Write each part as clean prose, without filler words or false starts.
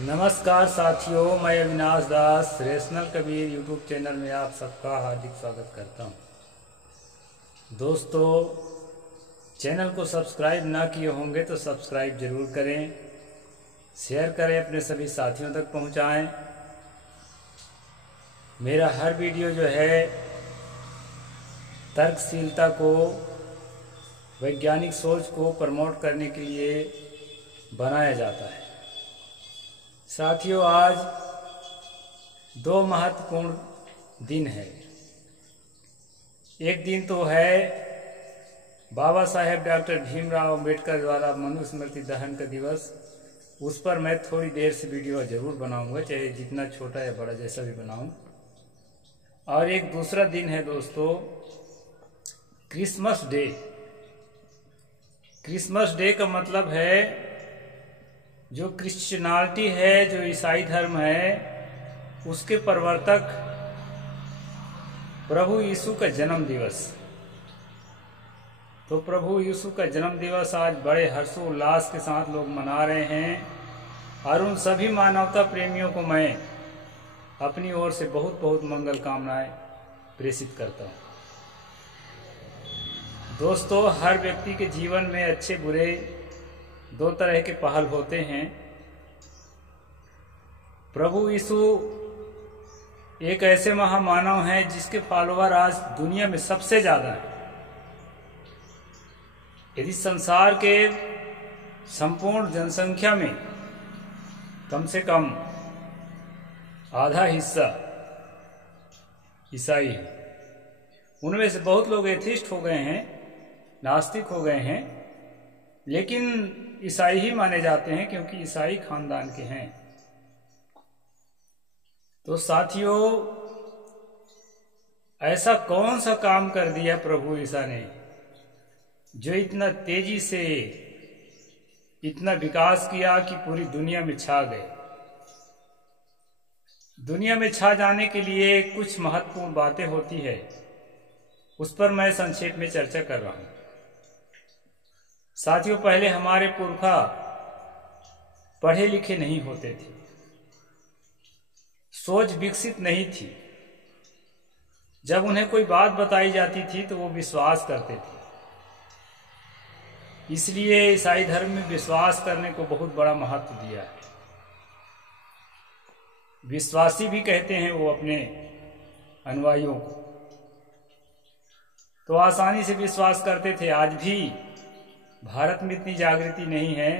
नमस्कार साथियों, मैं अविनाश दास रेशनल कबीर यूट्यूब चैनल में आप सबका हार्दिक स्वागत करता हूं। दोस्तों, चैनल को सब्सक्राइब ना किए होंगे तो सब्सक्राइब जरूर करें, शेयर करें, अपने सभी साथियों तक पहुंचाएं। मेरा हर वीडियो जो है तर्कशीलता को, वैज्ञानिक सोच को प्रमोट करने के लिए बनाया जाता है। साथियों, आज दो महत्वपूर्ण दिन है। एक दिन तो है बाबा साहेब डॉक्टर भीमराव अंबेडकर द्वारा मनुस्मृति दहन का दिवस। उस पर मैं थोड़ी देर से वीडियो जरूर बनाऊंगा, चाहे जितना छोटा या बड़ा जैसा भी बनाऊं। और एक दूसरा दिन है दोस्तों, क्रिसमस डे। क्रिसमस डे का मतलब है, जो क्रिश्चियनिटी है, जो ईसाई धर्म है, उसके प्रवर्तक प्रभु यीशु का जन्म दिवस। तो प्रभु यीशु का जन्म दिवस आज बड़े हर्षोल्लास के साथ लोग मना रहे हैं। और उन सभी मानवता प्रेमियों को मैं अपनी ओर से बहुत बहुत मंगल कामनाएं प्रेषित करता हूं। दोस्तों, हर व्यक्ति के जीवन में अच्छे बुरे दो तरह के पहल होते हैं। प्रभु यीशु एक ऐसे महामानव हैं जिसके फॉलोअर आज दुनिया में सबसे ज्यादा हैं। यदि संसार के संपूर्ण जनसंख्या में कम से कम आधा हिस्सा ईसाई है, उनमें से बहुत लोग एथिस्ट हो गए हैं, नास्तिक हो गए हैं, लेकिन ईसाई ही माने जाते हैं क्योंकि ईसाई खानदान के हैं। तो साथियों, ऐसा कौन सा काम कर दिया प्रभु ईसा ने जो इतना तेजी से इतना विकास किया कि पूरी दुनिया में छा गए। दुनिया में छा जाने के लिए कुछ महत्वपूर्ण बातें होती है, उस पर मैं संक्षेप में चर्चा कर रहा हूं। साथियों, पहले हमारे पुरखा पढ़े लिखे नहीं होते थे, सोच विकसित नहीं थी। जब उन्हें कोई बात बताई जाती थी तो वो विश्वास करते थे। इसलिए ईसाई धर्म में विश्वास करने को बहुत बड़ा महत्व दिया है। विश्वासी भी कहते हैं वो अपने अनुयायियों को। तो आसानी से विश्वास करते थे। आज भी भारत में इतनी जागृति नहीं है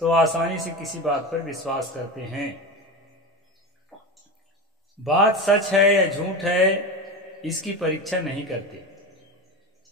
तो आसानी से किसी बात पर विश्वास करते हैं। बात सच है या झूठ है, इसकी परीक्षा नहीं करते।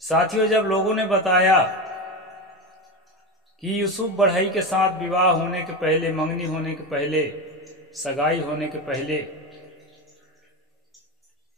साथियों, जब लोगों ने बताया कि यूसुफ बढ़ई के साथ विवाह होने के पहले, मंगनी होने के पहले, सगाई होने के पहले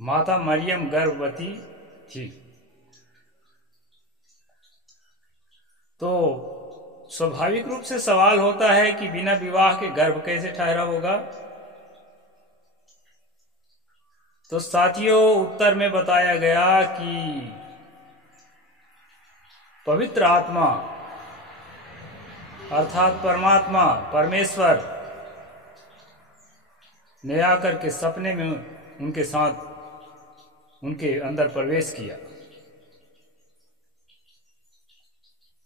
माता मरियम गर्भवती थी, तो स्वाभाविक रूप से सवाल होता है कि बिना विवाह के गर्भ कैसे ठहरा होगा। तो साथियों, उत्तर में बताया गया कि पवित्र आत्मा अर्थात परमात्मा, परमेश्वर ने आकर के सपने में उनके साथ, उनके अंदर प्रवेश किया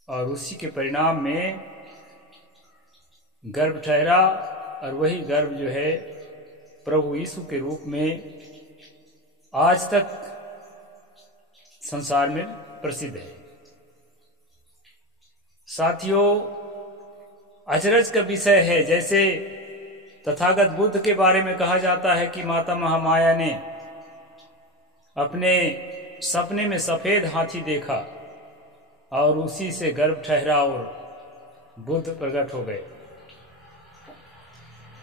और उसी के परिणाम में गर्भ ठहरा। और वही गर्भ जो है प्रभु यीशु के रूप में आज तक संसार में प्रसिद्ध है। साथियों, अचरज का विषय है, जैसे तथागत बुद्ध के बारे में कहा जाता है कि माता महामाया ने अपने सपने में सफेद हाथी देखा और उसी से गर्भ ठहरा और बुद्ध प्रकट हो गए।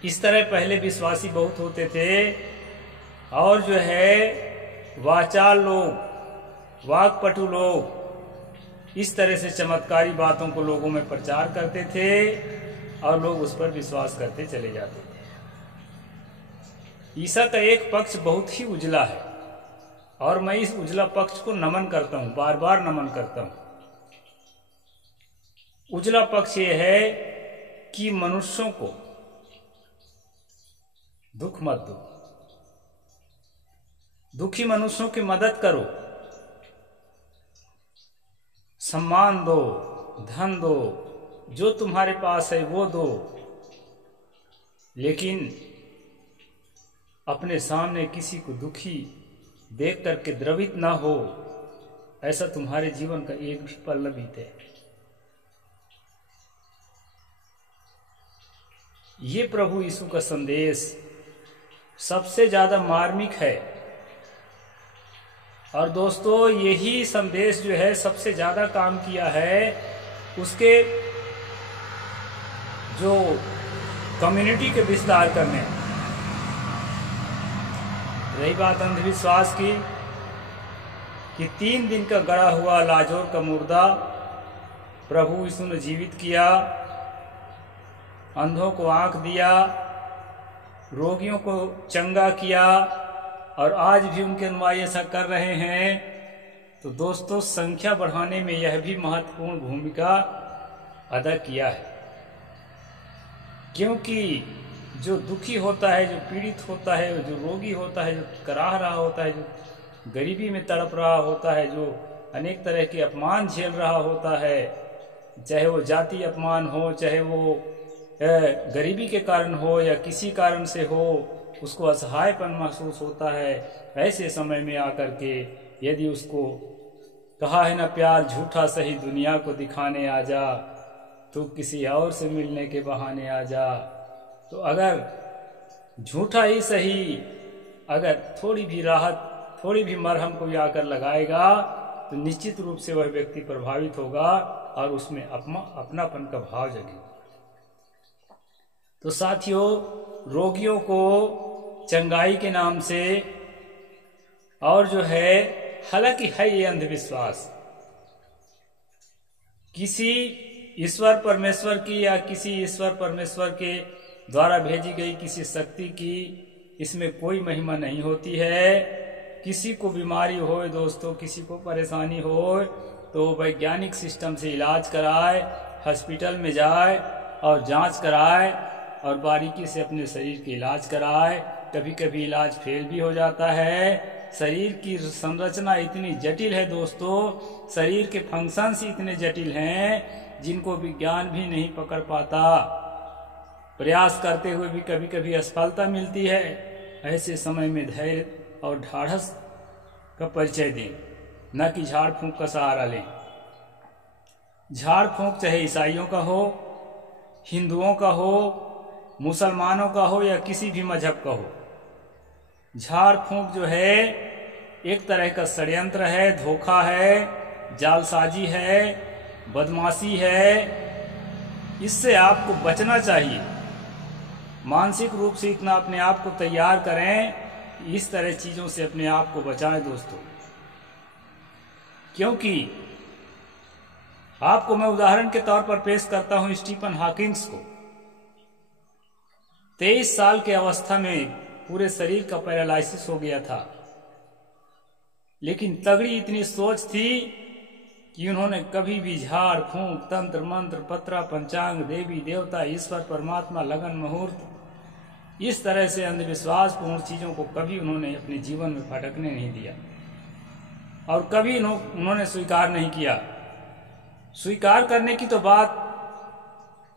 इस तरह पहले विश्वासी बहुत होते थे और जो है वाचाल लोग, वाक्पटु लोग इस तरह से चमत्कारी बातों को लोगों में प्रचार करते थे और लोग उस पर विश्वास करते चले जाते थे। ईसा का एक पक्ष बहुत ही उजला है और मैं इस उजला पक्ष को नमन करता हूं, बार बार नमन करता हूं। उजला पक्ष ये है कि मनुष्यों को दुख मत दो, दुखी मनुष्यों की मदद करो, सम्मान दो, धन दो, जो तुम्हारे पास है वो दो, लेकिन अपने सामने किसी को दुखी देख करके द्रवित ना हो, ऐसा तुम्हारे जीवन का एक भी पल न बीते। ये प्रभु यीशु का संदेश सबसे ज्यादा मार्मिक है। और दोस्तों, यही संदेश जो है सबसे ज्यादा काम किया है उसके जो कम्युनिटी के विस्तार करने। रही बात अंधविश्वास की कि 3 दिन का गड़ा हुआ लाजोर का मुर्दा प्रभु यीशु ने जीवित किया, अंधों को आंख दिया, रोगियों को चंगा किया, और आज भी उनके अनुयायी ऐसा कर रहे हैं। तो दोस्तों, संख्या बढ़ाने में यह भी महत्वपूर्ण भूमिका अदा किया है, क्योंकि जो दुखी होता है, जो पीड़ित होता है, जो रोगी होता है, जो कराह रहा होता है, जो गरीबी में तड़प रहा होता है, जो अनेक तरह के अपमान झेल रहा होता है, चाहे वो जाति अपमान हो, चाहे वो गरीबी के कारण हो या किसी कारण से हो, उसको असहायपन महसूस होता है। ऐसे समय में आकर के यदि उसको कहा है ना, प्यार झूठा सही दुनिया को दिखाने आ जा, तू किसी और से मिलने के बहाने आ जा, तो अगर झूठा ही सही, अगर थोड़ी भी राहत, थोड़ी भी मरहम कोई आकर लगाएगा तो निश्चित रूप से वह व्यक्ति प्रभावित होगा और उसमें अपनापन का भाव जगेगा। तो साथियों, रोगियों को चंगाई के नाम से, और जो है, हालांकि है ये अंधविश्वास, किसी ईश्वर परमेश्वर की या किसी ईश्वर परमेश्वर के द्वारा भेजी गई किसी शक्ति की इसमें कोई महिमा नहीं होती है। किसी को बीमारी हो दोस्तों, किसी को परेशानी हो तो वैज्ञानिक सिस्टम से इलाज कराए, हॉस्पिटल में जाए और जांच कराए और बारीकी से अपने शरीर के इलाज कराए। कभी कभी इलाज फेल भी हो जाता है। शरीर की संरचना इतनी जटिल है दोस्तों, शरीर के फंक्शंस इतने जटिल हैं जिनको विज्ञान भी नहीं पकड़ पाता। प्रयास करते हुए भी कभी कभी असफलता मिलती है। ऐसे समय में धैर्य और ढाढ़स का परिचय दें, न कि झाड़ फूंक का सहारा लें। झाड़ फूंक चाहे ईसाइयों का हो, हिंदुओं का हो, मुसलमानों का हो या किसी भी मजहब का हो, झाड़ फूंक जो है एक तरह का षड्यंत्र है, धोखा है, जालसाजी है, बदमाशी है। इससे आपको बचना चाहिए। मानसिक रूप से इतना अपने आप को तैयार करें, इस तरह चीजों से अपने आप को बचाएं दोस्तों। क्योंकि आपको मैं उदाहरण के तौर पर पेश करता हूं स्टीफन हॉकिंग्स को। 23 साल की अवस्था में पूरे शरीर का पैरालिसिस हो गया था, लेकिन तगड़ी इतनी सोच थी कि उन्होंने कभी भी झाड़ फूंक, तंत्र मंत्र, पत्रा पंचांग, देवी देवता, ईश्वर परमात्मा, लगन मुहूर्त, इस तरह से अंधविश्वास पूर्ण चीजों को कभी उन्होंने अपने जीवन में फटकने नहीं दिया और कभी उन्होंने स्वीकार नहीं किया। स्वीकार करने की तो बात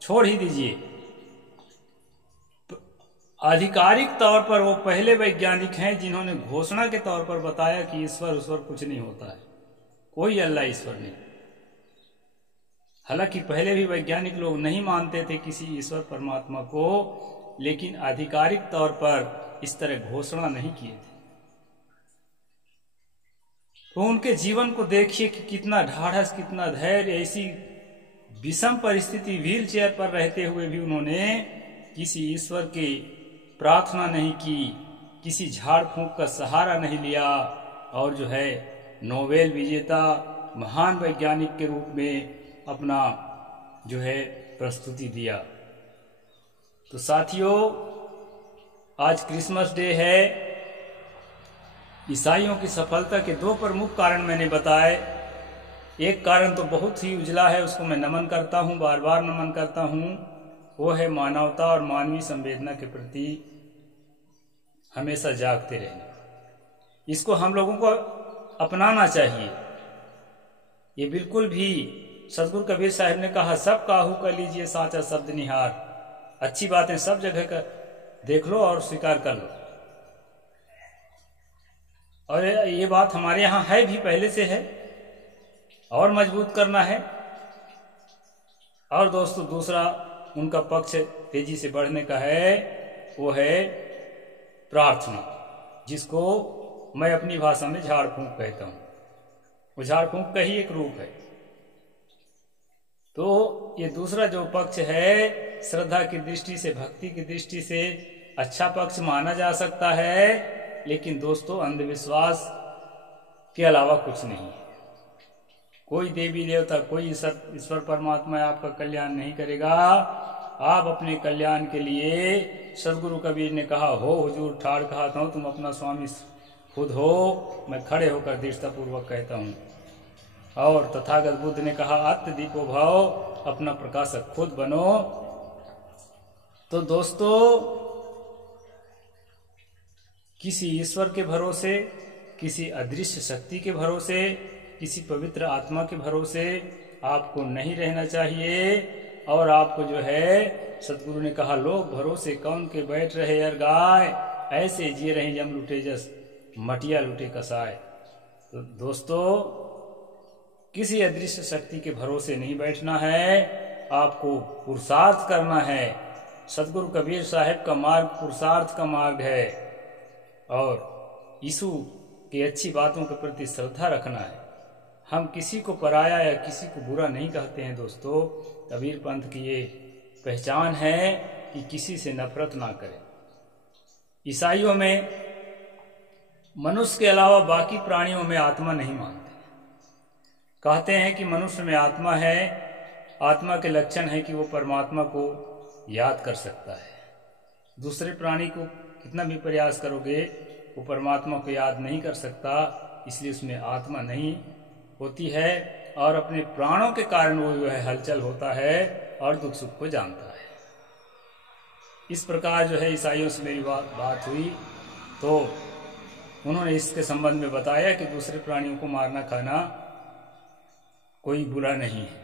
छोड़ ही दीजिए, आधिकारिक तौर पर वो पहले वैज्ञानिक हैं जिन्होंने घोषणा के तौर पर बताया कि ईश्वर कुछ नहीं होता है, कोई अल्लाह ईश्वर नहीं। हालांकि पहले भी वैज्ञानिक लोग नहीं मानते थे किसी ईश्वर परमात्मा को, लेकिन आधिकारिक तौर पर इस तरह घोषणा नहीं किए थे। तो उनके जीवन को देखिए कि कितना ढाढ़स, कितना धैर्य। ऐसी विषम परिस्थिति, व्हील चेयर पर रहते हुए भी उन्होंने किसी ईश्वर की प्रार्थना नहीं की, किसी झाड़ फूंक का सहारा नहीं लिया और जो है नोबेल विजेता महान वैज्ञानिक के रूप में अपना जो है प्रस्तुति दिया। तो साथियों, आज क्रिसमस डे है। ईसाइयों की सफलता के 2 प्रमुख कारण मैंने बताए। एक कारण तो बहुत ही उजला है, उसको मैं नमन करता हूँ, बार बार नमन करता हूँ। वो है मानवता और मानवीय संवेदना के प्रति हमेशा जागते रहने। इसको हम लोगों को अपनाना चाहिए। ये बिल्कुल भी सदगुरु कबीर साहब ने कहा, सब काहू कर लीजिए साचा शब्द निहार। अच्छी बातें सब जगह का देख लो और स्वीकार कर लो। और ये बात हमारे यहाँ है भी, पहले से है, और मजबूत करना है। और दोस्तों दूसरा उनका पक्ष तेजी से बढ़ने का है, वो है प्रार्थना, जिसको मैं अपनी भाषा में झाड़ फूंक कहता हूँ। वो झाड़ फूंक का ही एक रूप है। तो ये दूसरा जो पक्ष है, श्रद्धा की दृष्टि से, भक्ति की दृष्टि से अच्छा पक्ष माना जा सकता है, लेकिन दोस्तों अंधविश्वास के अलावा कुछ नहीं है। कोई देवी देवता, कोई ईश्वर परमात्मा आपका कल्याण नहीं करेगा। आप अपने कल्याण के लिए, सदगुरु कबीर ने कहा, हो हुजूर ठाड़ कहता हूँ, तुम अपना स्वामी खुद हो, मैं खड़े होकर दृढ़तापूर्वक कहता हूँ। और तथागत बुद्ध ने कहा, आत्म दीपो भाव, अपना प्रकाशक खुद बनो। तो दोस्तों किसी ईश्वर के भरोसे, किसी अदृश्य शक्ति के भरोसे, किसी पवित्र आत्मा के भरोसे आपको नहीं रहना चाहिए। और आपको जो है, सतगुरु ने कहा, लोग भरोसे कौन के बैठ रहे यार गाय, ऐसे जिए रहे जम लुटे जस मटिया लुटे कसाय। तो दोस्तों किसी अदृश्य शक्ति के भरोसे नहीं बैठना है, आपको पुरुषार्थ करना है। सतगुरु कबीर साहब का मार्ग पुरुषार्थ का मार्ग है, और यीशु की अच्छी बातों के प्रति श्रद्धा रखना है। हम किसी को पराया या किसी को बुरा नहीं कहते हैं दोस्तों। कबीर पंथ की ये पहचान है कि किसी से नफरत ना करें। ईसाइयों में मनुष्य के अलावा बाकी प्राणियों में आत्मा नहीं मानते। कहते हैं कि मनुष्य में आत्मा है, आत्मा के लक्षण है कि वो परमात्मा को याद कर सकता है। दूसरे प्राणी को कितना भी प्रयास करोगे, वो परमात्मा को याद नहीं कर सकता, इसलिए उसमें आत्मा नहीं होती है। और अपने प्राणों के कारण वो जो है हलचल होता है और दुख सुख को जानता है। इस प्रकार जो है ईसाइयों से मेरी बात हुई, तो उन्होंने इसके संबंध में बताया कि दूसरे प्राणियों को मारना खाना कोई बुरा नहीं है।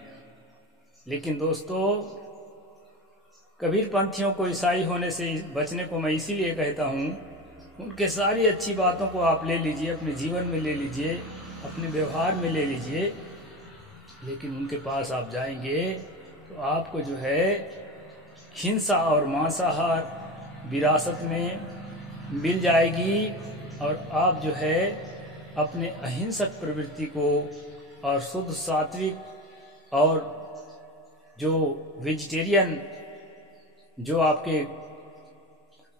लेकिन दोस्तों कबीर पंथियों को ईसाई होने से बचने को मैं इसीलिए कहता हूँ, उनके सारी अच्छी बातों को आप ले लीजिए, अपने जीवन में ले लीजिए, अपने व्यवहार में ले लीजिए, लेकिन उनके पास आप जाएंगे तो आपको जो है हिंसा और मांसाहार विरासत में मिल जाएगी। और आप जो है अपने अहिंसक प्रवृत्ति को और शुद्ध सात्विक और जो वेजिटेरियन जो आपके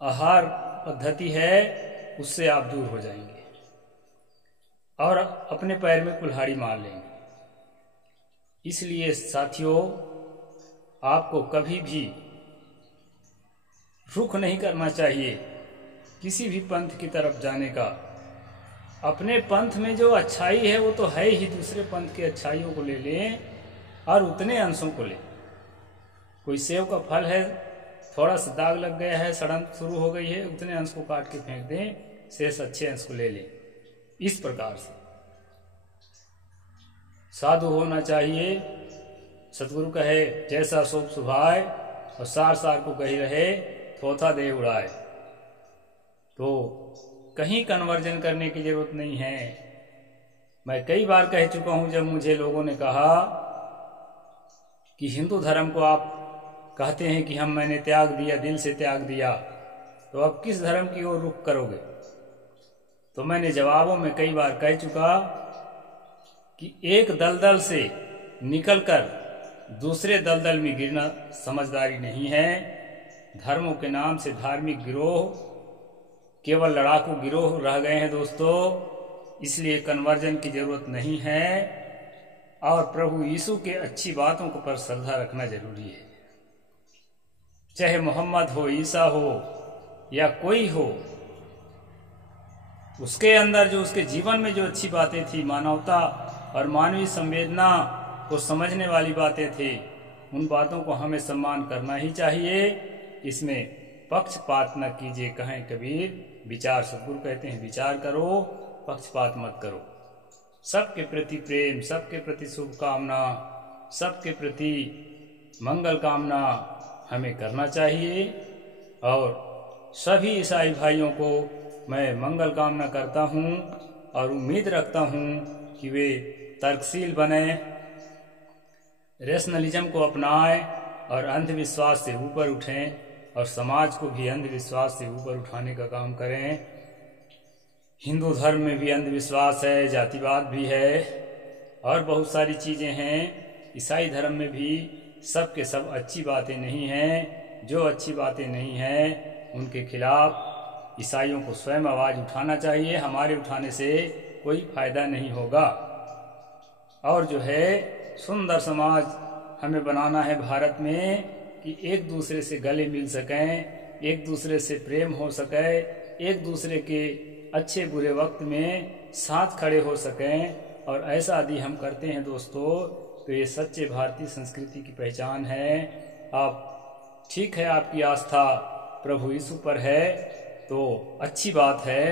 आहार पद्धति है उससे आप दूर हो जाएंगे और अपने पैर में कुल्हाड़ी मार लेंगे। इसलिए साथियों आपको कभी भी रुख नहीं करना चाहिए किसी भी पंथ की तरफ जाने का। अपने पंथ में जो अच्छाई है वो तो है ही, दूसरे पंथ की अच्छाइयों को ले लें और उतने अंशों को लें। कोई सेव का फल है, थोड़ा सा दाग लग गया है, सड़न शुरू हो गई है, उतने अंश को काट के फेंक दें, शेष अच्छे अंश को ले लें। इस प्रकार से साधु होना चाहिए। सतगुरु कहे जैसा शोभ सुभाए, और सार सार को कही रहे थोथा दे उड़ाए। तो कहीं कन्वर्जन करने की जरूरत नहीं है। मैं कई बार कह चुका हूं, जब मुझे लोगों ने कहा कि हिंदू धर्म को आप कहते हैं कि मैंने त्याग दिया, दिल से त्याग दिया, तो अब किस धर्म की ओर रुख करोगे? तो मैंने जवाबों में कई बार कह चुका कि एक दलदल से निकलकर दूसरे दलदल में गिरना समझदारी नहीं है। धर्मों के नाम से धार्मिक गिरोह केवल लड़ाकू गिरोह रह गए हैं दोस्तों। इसलिए कन्वर्जन की जरूरत नहीं है और प्रभु यीशु के अच्छी बातों को पर श्रद्धा रखना जरूरी है। चाहे मोहम्मद हो, ईसा हो या कोई हो, उसके अंदर जो उसके जीवन में जो अच्छी बातें थी, मानवता और मानवीय संवेदना को समझने वाली बातें थी, उन बातों को हमें सम्मान करना ही चाहिए। इसमें पक्षपात न कीजिए, कहें कबीर विचार। सद्गुरु कहते हैं विचार करो, पक्षपात मत करो। सबके प्रति प्रेम, सबके प्रति शुभकामना, सबके प्रति मंगल कामना हमें करना चाहिए। और सभी ईसाई भाइयों को मैं मंगल कामना करता हूँ और उम्मीद रखता हूँ कि वे तर्कशील बने, रेशनलिज्म को अपनाएं और अंधविश्वास से ऊपर उठें और समाज को भी अंधविश्वास से ऊपर उठाने का काम करें। हिंदू धर्म में भी अंधविश्वास है, जातिवाद भी है और बहुत सारी चीज़ें हैं। ईसाई धर्म में भी सब के सब अच्छी बातें नहीं हैं। जो अच्छी बातें नहीं हैं उनके खिलाफ ईसाइयों को स्वयं आवाज़ उठाना चाहिए। हमारे उठाने से कोई फायदा नहीं होगा। और जो है सुंदर समाज हमें बनाना है भारत में कि एक दूसरे से गले मिल सकें, एक दूसरे से प्रेम हो सके, एक दूसरे के अच्छे बुरे वक्त में साथ खड़े हो सकें। और ऐसा यदि हम करते हैं दोस्तों तो ये सच्चे भारतीय संस्कृति की पहचान है। आप ठीक है, आपकी आस्था प्रभु यीशु पर है तो अच्छी बात है,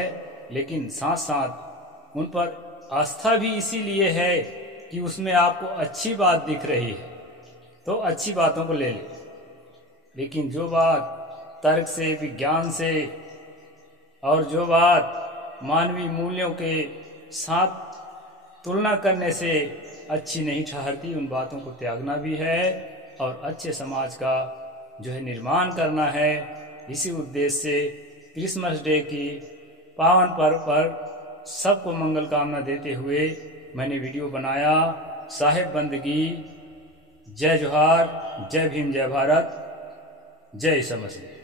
लेकिन साथ साथ उन पर आस्था भी इसीलिए है कि उसमें आपको अच्छी बात दिख रही है तो अच्छी बातों को ले लें। लेकिन जो बात तर्क से, विज्ञान से और जो बात मानवीय मूल्यों के साथ तुलना करने से अच्छी नहीं ठहरती, उन बातों को त्यागना भी है और अच्छे समाज का जो है निर्माण करना है। इसी उद्देश्य से क्रिसमस डे की पावन पर्व पर सबको मंगल कामना देते हुए मैंने वीडियो बनाया। साहेब बंदगी। जय जोहार, जय भीम, जय भारत, जय ईसा मसीह।